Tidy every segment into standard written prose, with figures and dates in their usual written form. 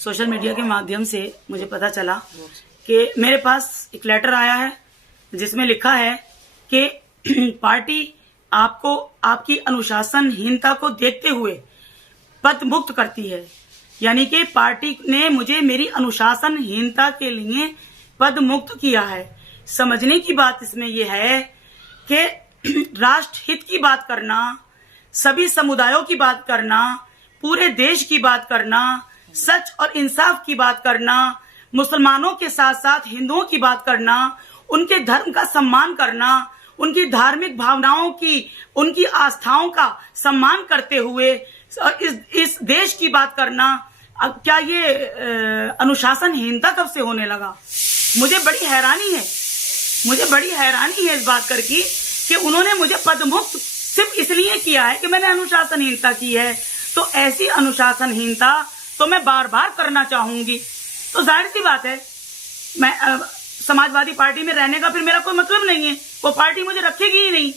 Social media के माध्यम से मुझे पता चला कि मेरे पास एक लेटर आया है जिसमें लिखा है कि पार्टी आपको आपकी अनुशासनहीनता को देखते हुए पद मुक्त करती है। यानी कि पार्टी ने मुझे मेरी अनुशासनहीनता के लिए पद मुक्त किया है। समझने की बात इसमें यह है कि राष्ट्र हित की बात करना, सभी समुदायों की बात करना, पूरे देश की बात करना, सच और इंसाफ की बात करना, मुसलमानों के साथ साथ हिंदुओं की बात करना, उनके धर्म का सम्मान करना, उनकी धार्मिक भावनाओं की, उनकी आस्थाओं का सम्मान करते हुए इस देश की बात करना, अब क्या ये अनुशासनहीनता कब से होने लगा? मुझे बड़ी हैरानी है इस बात कर की कि उन्होंने मुझे पदमुक्त सिर्फ इसलिए किया है कि मैंने अनुशासनहीनता की है। तो ऐसी अनुशासनहीनता तो मैं बार बार करना चाहूंगी। तो जाहिर सी बात है, मैं समाजवादी पार्टी में रहने का फिर मेरा कोई मतलब नहीं है। वो पार्टी मुझे रखेगी ही नहीं।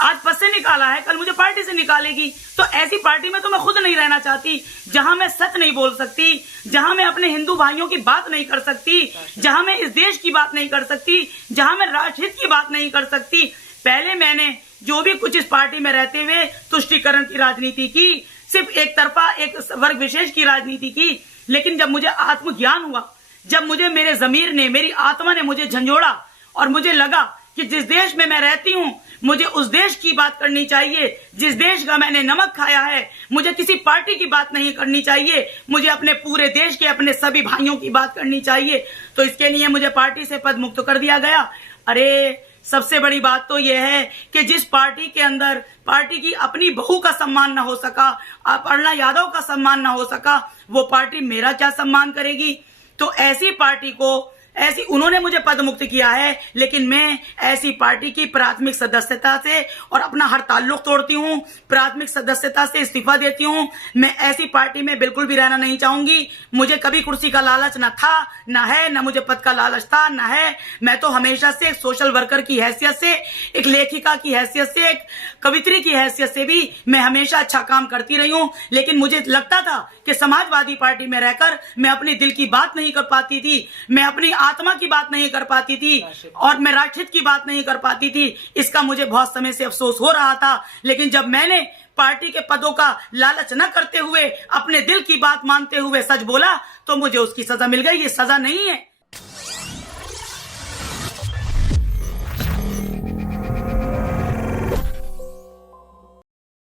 आज पद से निकाला है, कल मुझे पार्टी से निकालेगी। तो ऐसी पार्टी में तो मैं खुद नहीं रहना चाहती, जहां मैं सच नहीं बोल सकती, जहां मैं अपने हिंदू भाइयों की बात नहीं कर सकती, जहां मैं इस देश की बात नहीं कर सकती, जहां मैं राष्ट्रहित की बात नहीं कर सकती। पहले मैंने जो भी कुछ इस पार्टी में रहते हुए तुष्टीकरण की राजनीति की, सिर्फ एक तरफा एक वर्ग विशेष की राजनीति की। लेकिन जब मुझे आत्मज्ञान हुआ, जब मुझे मेरे जमीर ने, मेरी आत्मा ने मुझे झंझोड़ा और मुझे लगा कि जिस देश में मैं रहती हूँ मुझे उस देश की बात करनी चाहिए, जिस देश का मैंने नमक खाया है, मुझे किसी पार्टी की बात नहीं करनी चाहिए, मुझे अपने पूरे देश के, अपने सभी भाइयों की बात करनी चाहिए। तो इसके लिए मुझे पार्टी से पद मुक्त कर दिया गया। अरे सबसे बड़ी बात तो यह है कि जिस पार्टी के अंदर पार्टी की अपनी बहू का सम्मान ना हो सका, अपर्णा यादव का सम्मान ना हो सका, वो पार्टी मेरा क्या सम्मान करेगी? तो ऐसी पार्टी को, ऐसी उन्होंने मुझे पद मुक्त किया है, लेकिन मैं ऐसी पार्टी की प्राथमिक सदस्यता से और अपना हर ताल्लुक तोड़ती हूँ, प्राथमिक सदस्यता से इस्तीफा देती हूँ। मैं ऐसी पार्टी में बिल्कुल भी रहना नहीं चाहूंगी। मुझे कभी कुर्सी का लालच न था, न है, न मुझे पद का लालच था, न है। मैं तो हमेशा से एक सोशल वर्कर की हैसियत से, एक लेखिका की हैसियत से, एक कवित्री की हैसियत से भी मैं हमेशा अच्छा काम करती रही हूँ। लेकिन मुझे लगता था कि समाजवादी पार्टी में रहकर मैं अपने दिल की बात नहीं कर पाती थी, मैं अपनी आत्मा की बात नहीं कर पाती थी और मैं राष्ट्रहित की बात नहीं कर पाती थी। इसका मुझे बहुत समय से अफसोस हो रहा था। लेकिन जब मैंने पार्टी के पदों का लालच न करते हुए अपने दिल की बात मानते हुए सच बोला तो मुझे उसकी सजा मिल गई। ये सजा नहीं है,